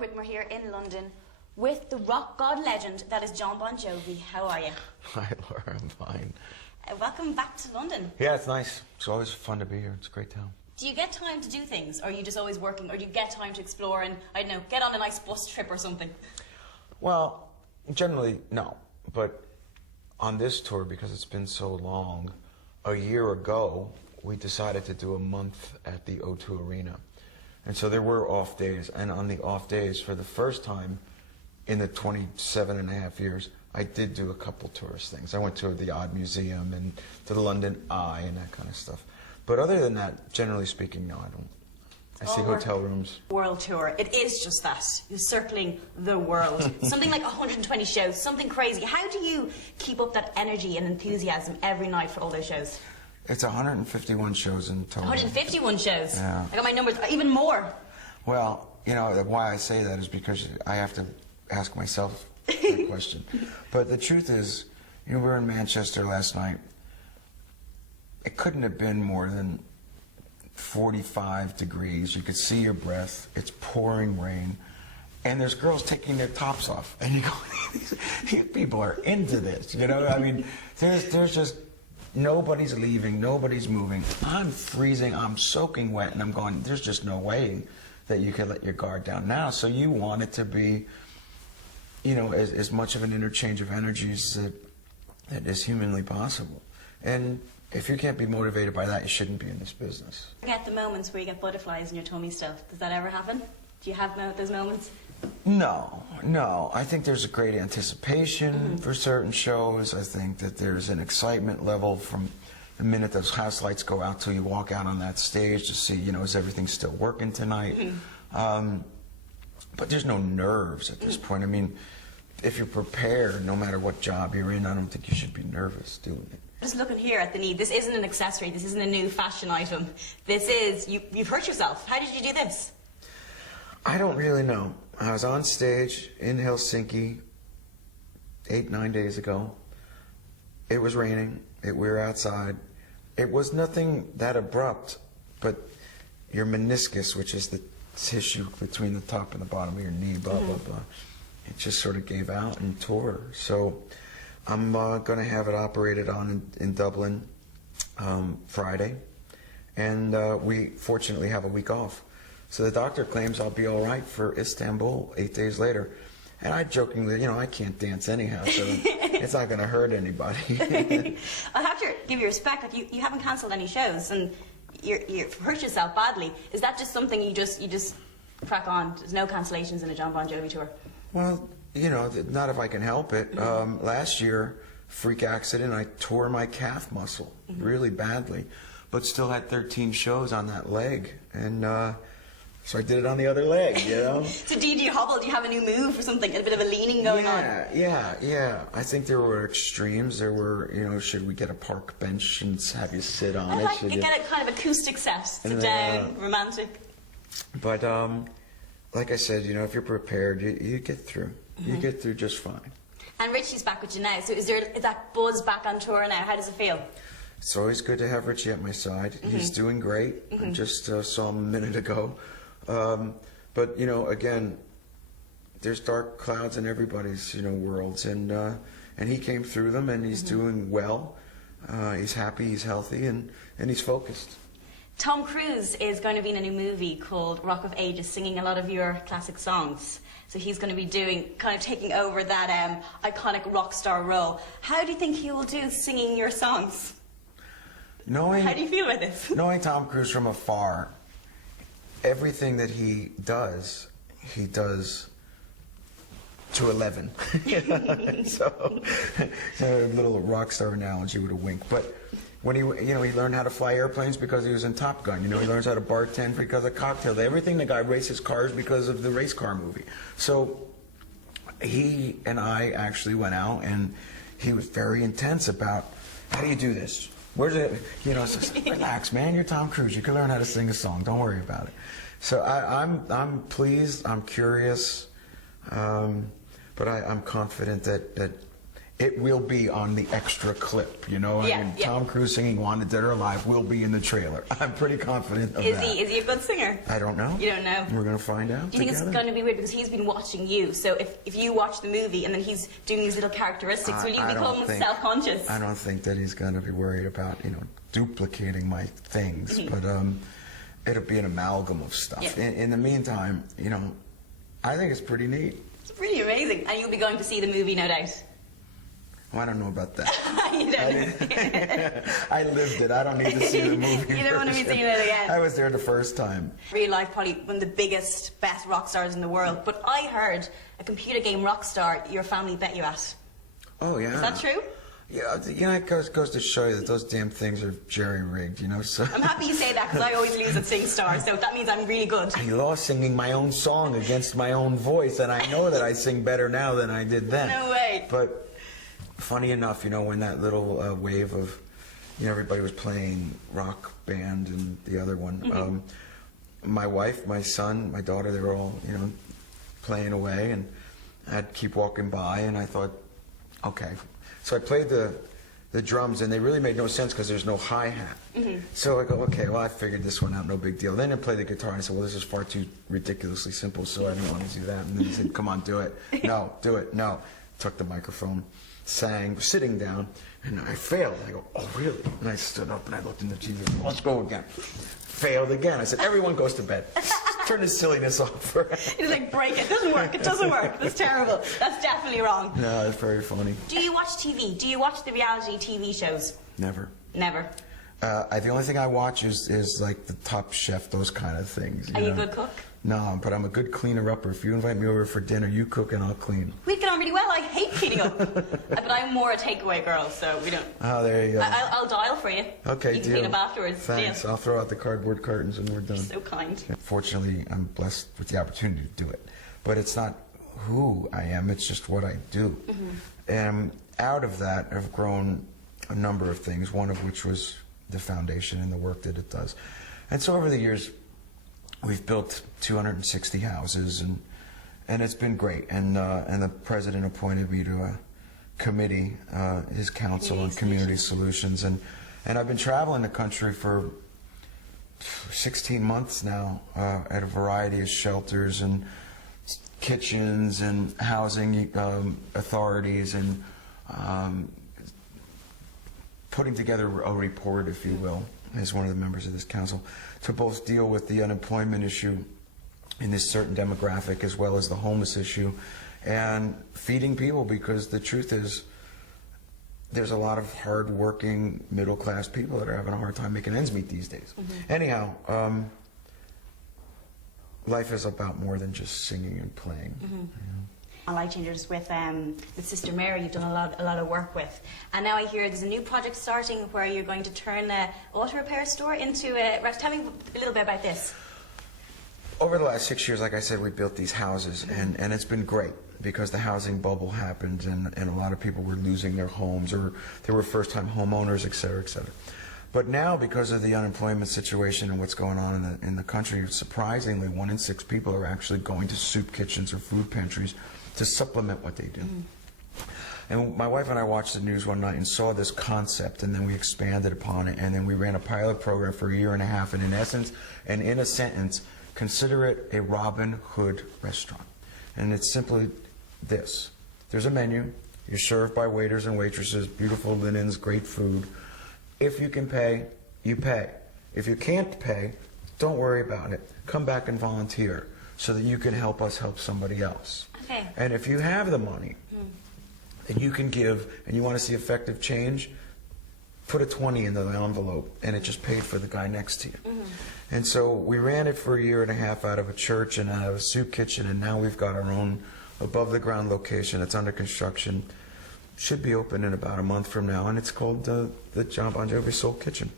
with, we're here in London with the rock god legend that is Jon Bon Jovi. How are you? Hi, Laura. I'm fine. Welcome back to London. Yeah, it's nice. It's always fun to be here. It's a great town. Do you get time to do things, or are you just always working, or do you get time to explore and, I don't know, get on a nice bus trip or something? Well, generally, no. But on this tour, because it's been so long, a year ago, we decided to do a month at the O2 Arena. And so there were off days, and on the off days, for the first time in the 27.5 years, I did do a couple tourist things. I went to the Odd Museum and to the London Eye and that kind of stuff. But other than that, generally speaking, no, I don't. I see hotel rooms. World tour. It is just that. You're circling the world. Something like 120 shows, something crazy. How do you keep up that energy and enthusiasm every night for all those shows? It's 151 shows in total. 151 shows? Yeah. I got my numbers, even more. Well, you know, why I say that is because I have to ask myself that question. But the truth is, you know, we were in Manchester last night. It couldn't have been more than 45 degrees. You could see your breath. It's pouring rain. And there's girls taking their tops off. And you go, these people are into this, you know? I mean, there's just, nobody's leaving, nobody's moving. I'm freezing, I'm soaking wet, and I'm going, there's just no way that you can let your guard down now. So you want it to be, you know, as much of an interchange of energies that is humanly possible. And if you can't be motivated by that, you shouldn't be in this business. You get the moments where you get butterflies in your tummy still. Does that ever happen? Do you have those moments? No. I think there's a great anticipation for certain shows. I think that there's an excitement level from the minute those house lights go out till you walk out on that stage to see, you know, is everything still working tonight? But there's no nerves at this point. I mean, if you're prepared, no matter what job you're in, I don't think you should be nervous doing it. Just looking here at the knee, this isn't an accessory, this isn't a new fashion item. This is, you've hurt yourself. How did you do this? I don't really know. I was on stage in Helsinki 8-9 days ago. It was raining. We were outside. It was nothing that abrupt, but your meniscus, which is the tissue between the top and the bottom of your knee, blah, blah, blah, it just sort of gave out and tore. So I'm going to have it operated on in Dublin Friday, and we fortunately have a week off. So the doctor claims I'll be all right for Istanbul 8 days later. And I jokingly, you know, I can't dance anyhow, so it's not going to hurt anybody. I have to give you respect. Like you haven't cancelled any shows, and you've hurt yourself badly. Is that just something you just crack on? There's no cancellations in a Jon Bon Jovi tour? Well, you know, not if I can help it. Last year, freak accident, I tore my calf muscle really badly, but still had 13 shows on that leg, and so I did it on the other leg, you know? So do you hobble? Do you have a new move or something? A bit of a leaning going on? Yeah. I think there were extremes. There were, you know, should we get a park bench and have you sit on it? Like, you get a kind of acoustic set, sit down, romantic. But like I said, you know, if you're prepared, you get through. You get through just fine. And Richie's back with you now, so is that buzz back on tour now? How does it feel? It's always good to have Richie at my side. He's doing great. I just saw him a minute ago. But, you know, again, there's dark clouds in everybody's, you know, worlds, and he came through them, and he's doing well. He's happy, he's healthy, and he's focused. Tom Cruise is going to be in a new movie called Rock of Ages, singing a lot of your classic songs. So he's going to be taking over that iconic rock star role. How do you think he will do singing your songs? How do you feel about this? Knowing Tom Cruise from afar, everything that he does to 11. So a little rock star analogy with a wink. But when he learned how to fly airplanes because he was in Top Gun. You know, he learns how to bartend because of Cocktail. Everything, the guy races cars because of the race car movie. So he and I actually went out, and he was very intense about, how do you do this? Where's it? You know, so, relax, man. You're Tom Cruise. You can learn how to sing a song. Don't worry about it. So I'm pleased. I'm curious, but I'm confident that it will be on the extra clip, you know? Yeah, I mean, yeah. Tom Cruise singing Wanted Dead or Alive will be in the trailer. I'm pretty confident of that. Is he a good singer? I don't know. You don't know? We're going to find out Do you think together. it's going to be weird because he's been watching you? So if you watch the movie and then he's doing these little characteristics, will you I don't become think- self-conscious? I don't think that he's going to be worried about, you know, duplicating my things, but it'll be an amalgam of stuff. Yeah. In the meantime, you know, I think it's pretty neat. It's pretty amazing. And you'll be going to see the movie, no doubt. Well, I don't know about that. You don't. I lived it. I don't need to see the movie. You don't want to be version. seeing it again. I was there the first time. Real life, probably one of the biggest, best rock stars in the world. But I heard a computer game rock star your family bet you at. Oh, yeah. Is that true? Yeah, you know, it goes to show you that those damn things are jerry-rigged, you know, so... I'm happy you say that because I always lose at Sing Star, so that means I'm really good. I lost singing my own song against my own voice, and I know that I sing better now than I did then. No way. But funny enough, you know, when that little wave of, you know, everybody was playing Rock Band and the other one, my wife, my son, my daughter, they were all, you know, playing away, and I'd keep walking by, and I thought, okay. So I played the drums, and they really made no sense because there's no hi-hat. So I go, okay, well, I figured this one out, no big deal. Then I played the guitar, and I said, well, this is far too ridiculously simple, so I didn't want to do that. And then he said, come on, do it. No, do it, no. Took the microphone, sang, sitting down, and I failed. I go, oh, really? And I stood up, and I looked in the TV, let's go again. Failed again. I said, everyone goes to bed. Turn this silliness off. He's like, break it. Doesn't work. It doesn't work. That's terrible. That's definitely wrong. No, it's very funny. Do you watch TV? Do you watch the reality TV shows? Never. Never. The only thing I watch is like the Top Chef, those kind of things. Are you a know? good cook? No, but I'm a good cleaner-upper. If you invite me over for dinner, you cook and I'll clean. We get on really well. I hate cleaning up. But I'm more a takeaway girl, so we don't. Oh, there you go. I'll dial for you. Okay, You can deal. clean up afterwards. Thanks. Deal. I'll throw out the cardboard cartons and we're done. So kind. Fortunately, I'm blessed with the opportunity to do it. But it's not who I am, it's just what I do. And out of that, I've grown a number of things, one of which was the foundation and the work that it does. And so over the years, we've built 260 houses, and it's been great. And the president appointed me to a committee, his council on community solutions, and I've been traveling the country for 16 months now at a variety of shelters and kitchens and housing authorities, and putting together a report, if you will, as one of the members of this council, to both deal with the unemployment issue in this certain demographic as well as the homeless issue, and feeding people, because the truth is there's a lot of hard-working middle-class people that are having a hard time making ends meet these days. Anyhow, life is about more than just singing and playing. You know? On Life Changers with Sister Mary, you've done a lot of work with, and now I hear there's a new project starting where you're going to turn an auto repair store into a restaurant. Tell me a little bit about this. Over the last 6 years, like I said, we built these houses, and it's been great because the housing bubble happened, and a lot of people were losing their homes, or they were first-time homeowners, et cetera, et cetera. But now, because of the unemployment situation and what's going on in the country, surprisingly, 1 in 6 people are actually going to soup kitchens or food pantries to supplement what they do. And my wife and I watched the news one night and saw this concept, and then we expanded upon it, and then we ran a pilot program for 1.5 years, and in essence, and in a sentence, consider it a Robin Hood restaurant. And it's simply this. There's a menu. You're served by waiters and waitresses, beautiful linens, great food. If you can pay, you pay. If you can't pay, don't worry about it. Come back and volunteer so that you can help us help somebody else. Okay. And if you have the money and you can give and you want to see effective change, put a 20 in the envelope, and it just paid for the guy next to you. And so we ran it for 1.5 years out of a church and out of a soup kitchen, and now we've got our own above-the-ground location. It's under construction. Should be open in about a month from now, and it's called the Jon Bon Jovi Soul Kitchen.